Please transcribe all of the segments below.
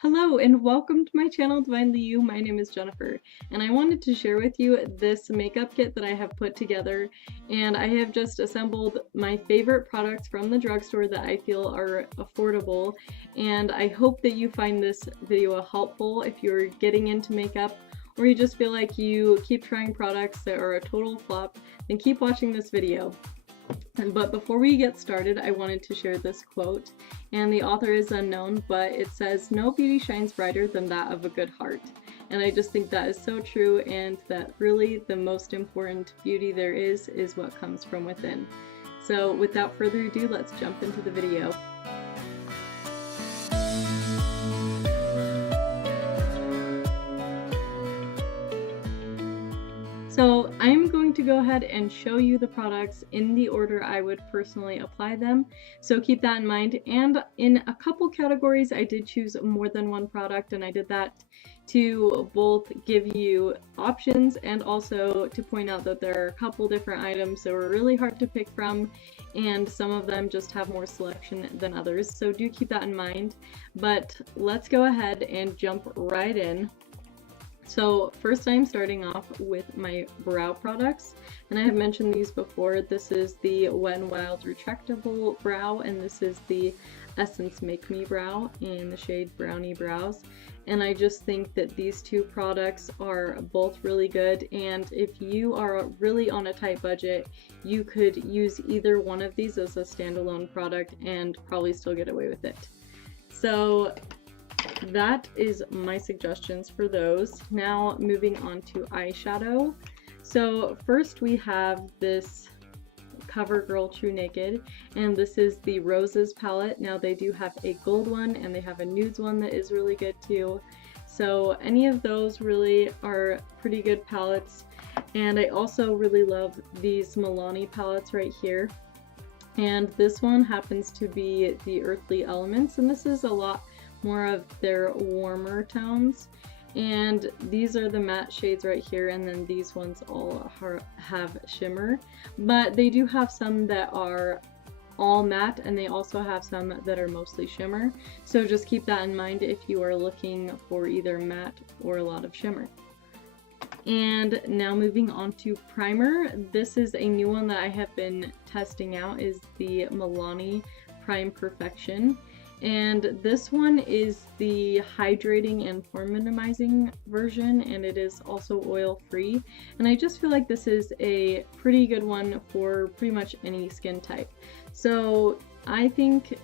Hello and welcome to my channel Divinely You. My name is Jennifer and I wanted to share with you this makeup kit that I have put together, and I have just assembled my favorite products from the drugstore that I feel are affordable, and I hope that you find this video helpful if you're getting into makeup or you just feel like you keep trying products that are a total flop. Then keep watching this video. But before we get started, I wanted to share this quote, and the author is unknown, but it says, "No beauty shines brighter than that of a good heart." And I just think that is so true, and that really the most important beauty there is what comes from within. So without further ado, let's jump into the video. So I'm going to go ahead and show you the products in the order I would personally apply them, so keep that in mind. And in a couple categories I did choose more than one product, and I did that to both give you options and also to point out that there are a couple different items that were really hard to pick from, and some of them just have more selection than others, so do keep that in mind. But let's go ahead and jump right in. So first I'm starting off with my brow products, and I have mentioned these before. This is the Wet n Wild Retractable Brow, and this is the Essence Make Me Brow in the shade Browny Brows. And I just think that these two products are both really good, and if you are really on a tight budget, you could use either one of these as a standalone product and probably still get away with it. So that is my suggestions for those. Now moving on to eyeshadow. So first we have this Covergirl TruNaked, and this is the Roses palette. Now they do have a gold one and they have a nudes one that is really good too. So any of those really are pretty good palettes. And I also really love these Milani palettes right here. And this one happens to be the Earthly Elements, and this is a lot more of their warmer tones, and these are the matte shades right here, and then these ones all have shimmer, but they do have some that are all matte, and they also have some that are mostly shimmer, so just keep that in mind if you are looking for either matte or a lot of shimmer. And now moving on to primer. This is a new one that I have been testing out, is the Milani Prime Perfection. And this one is the hydrating and pore minimizing version, and it is also oil free, and I just feel like this is a pretty good one for pretty much any skin type. So I think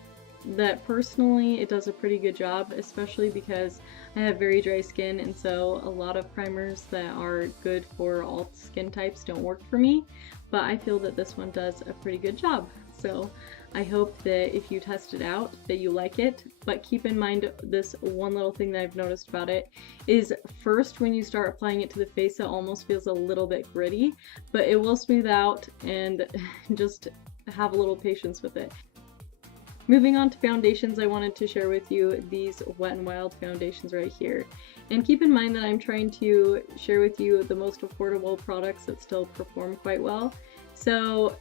that personally it does a pretty good job, especially because I have very dry skin, and so a lot of primers that are good for all skin types don't work for me, but I feel that this one does a pretty good job. So I hope that if you test it out that you like it, but keep in mind this one little thing that I've noticed about it is first when you start applying it to the face it almost feels a little bit gritty, but it will smooth out, and just have a little patience with it. Moving on to foundations, I wanted to share with you these Wet n Wild foundations right here. And keep in mind that I'm trying to share with you the most affordable products that still perform quite well. So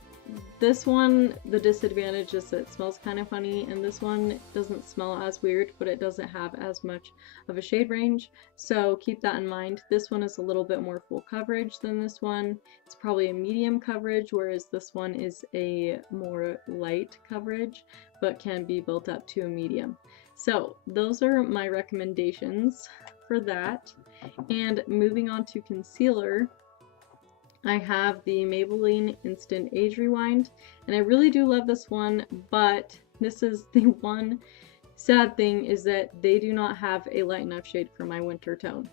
this one, the disadvantage is that it smells kind of funny, and this one doesn't smell as weird, but it doesn't have as much of a shade range, so keep that in mind. This one is a little bit more full coverage than this one. It's probably a medium coverage, whereas this one is a more light coverage, but can be built up to a medium. So those are my recommendations for that. And moving on to concealer, I have the Maybelline Instant Age Rewind, and I really do love this one, but this is the one sad thing, is that they do not have a light enough shade for my winter tone.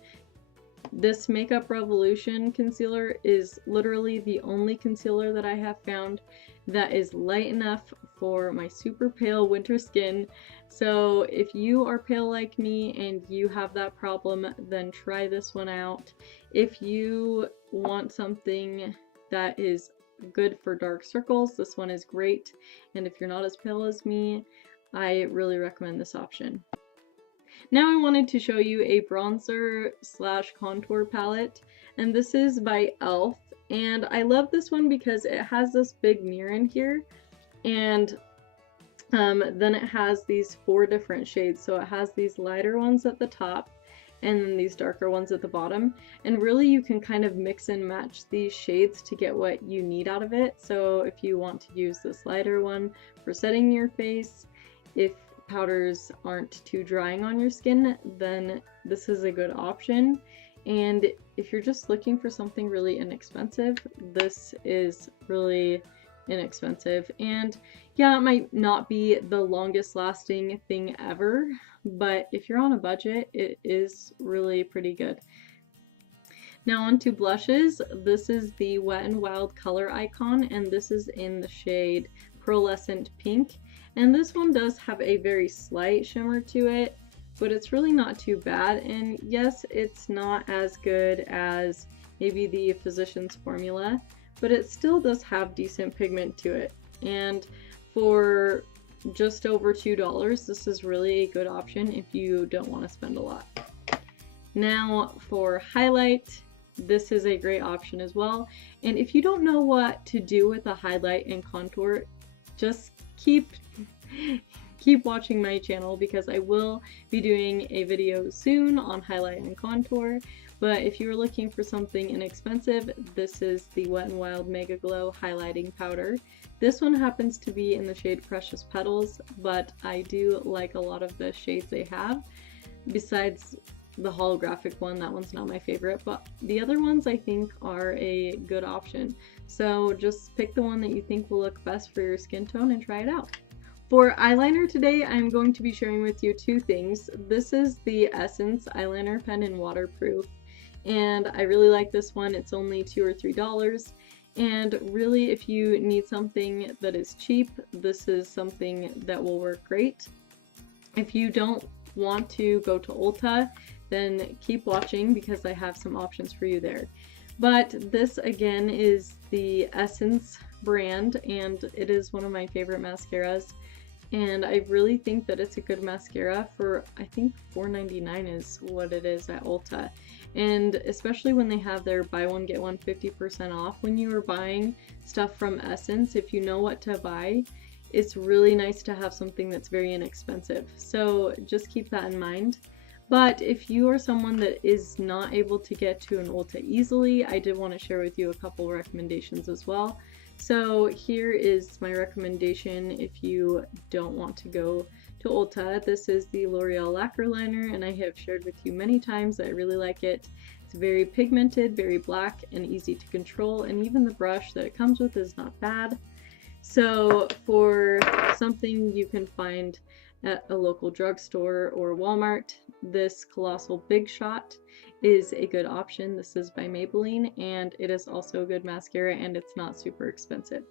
This Makeup Revolution concealer is literally the only concealer that I have found that is light enough for my super pale winter skin. So if you are pale like me and you have that problem, then try this one out. If you want something that is good for dark circles, this one is great. And if you're not as pale as me, I really recommend this option. Now I wanted to show you a bronzer slash contour palette, and this is by e.l.f. And I love this one because it has this big mirror in here, and Then it has these 4 different shades. So it has these lighter ones at the top and then these darker ones at the bottom. And really you can kind of mix and match these shades to get what you need out of it. So if you want to use this lighter one for setting your face, if powders aren't too drying on your skin, then this is a good option. And if you're just looking for something really inexpensive, this is really inexpensive. And yeah, it might not be the longest lasting thing ever, but if you're on a budget, it is really pretty good. Now on to blushes. This is the Wet n Wild ColorIcon, and this is in the shade Pearlescent Pink. And this one does have a very slight shimmer to it, but it's really not too bad. And yes, it's not as good as maybe the Physicians Formula, but it still does have decent pigment to it. And for just over $2, this is really a good option if you don't want to spend a lot. Now for highlight, this is a great option as well. And if you don't know what to do with a highlight and contour, just keep watching my channel, because I will be doing a video soon on highlight and contour. But if you're looking for something inexpensive, this is the Wet n Wild Mega Glow Highlighting Powder. This one happens to be in the shade Precious Petals, but I do like a lot of the shades they have. Besides the holographic one, that one's not my favorite, but the other ones I think are a good option. So just pick the one that you think will look best for your skin tone and try it out. For eyeliner today, I'm going to be sharing with you 2 things. This is the Essence eyeliner pen in waterproof, and I really like this one. It's only $2 or $3, and really if you need something that is cheap, this is something that will work great. If you don't want to go to Ulta, then keep watching, because I have some options for you there. But this again is the Essence brand, and it is one of my favorite mascaras. And I really think that it's a good mascara for, I think $4.99 is what it is at Ulta. And especially when they have their buy one get one 50% off when you are buying stuff from Essence, if you know what to buy, it's really nice to have something that's very inexpensive. So just keep that in mind. But if you are someone that is not able to get to an Ulta easily, I did want to share with you a couple recommendations as well. So here is my recommendation if you don't want to go to Ulta. This is the Loreal Lacquer Liner, and I have shared with you many times that I really like it. It's very pigmented, very black, and easy to control, and even the brush that it comes with is not bad. So for something you can find at a local drugstore or Walmart, this Colossal Big Shot is a good option. This is by Maybelline, and it is also a good mascara, and it's not super expensive.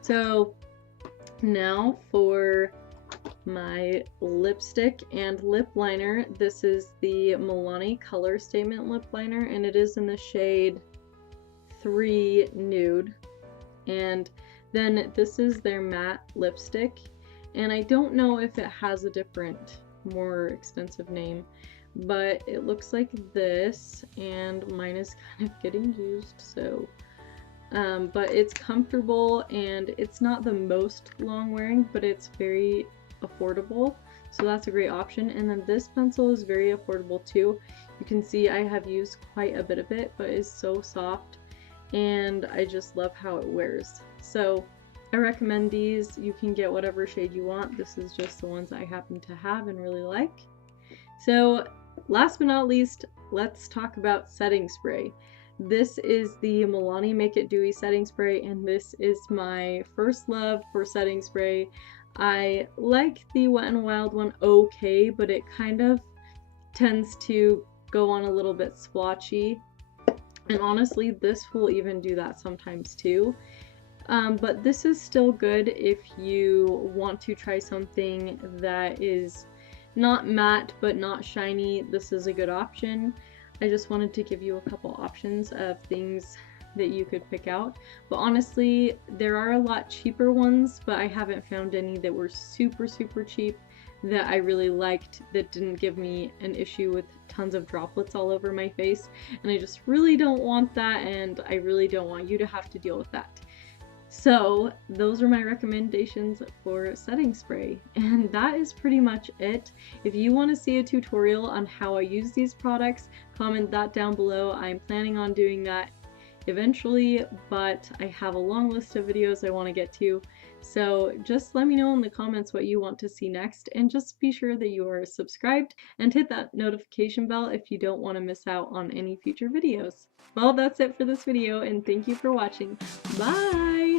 So now for my lipstick and lip liner. This is the Milani Color Statement Lip Liner, and it is in the shade 3 Nude. And then this is their matte lipstick, and I don't know if it has a different, more extensive name, but it looks like this, and mine is kind of getting used, so but it's comfortable, and it's not the most long wearing, but it's very affordable, so that's a great option. And then this pencil is very affordable too. You can see I have used quite a bit of it, but it's so soft, and I just love how it wears. So I recommend these. You can get whatever shade you want. This is just the ones I happen to have and really like. So last but not least, let's talk about setting spray. This is the Milani Make It Dewy setting spray, and this is my first love for setting spray. I like the Wet n Wild one okay, but it kind of tends to go on a little bit splotchy, and honestly this will even do that sometimes too. But this is still good if you want to try something that is not matte but not shiny. This is a good option. I just wanted to give you a couple options of things that you could pick out, but honestly there are a lot cheaper ones, but I haven't found any that were super cheap that I really liked, that didn't give me an issue with tons of droplets all over my face, and I just really don't want that, and I really don't want you to have to deal with that. So those are my recommendations for setting spray, and that is pretty much it. If you want to see a tutorial on how I use these products, comment that down below. I'm planning on doing that eventually, but I have a long list of videos I want to get to. So just let me know in the comments what you want to see next, and just be sure that you are subscribed and hit that notification bell if you don't want to miss out on any future videos. Well, that's it for this video, and thank you for watching. Bye!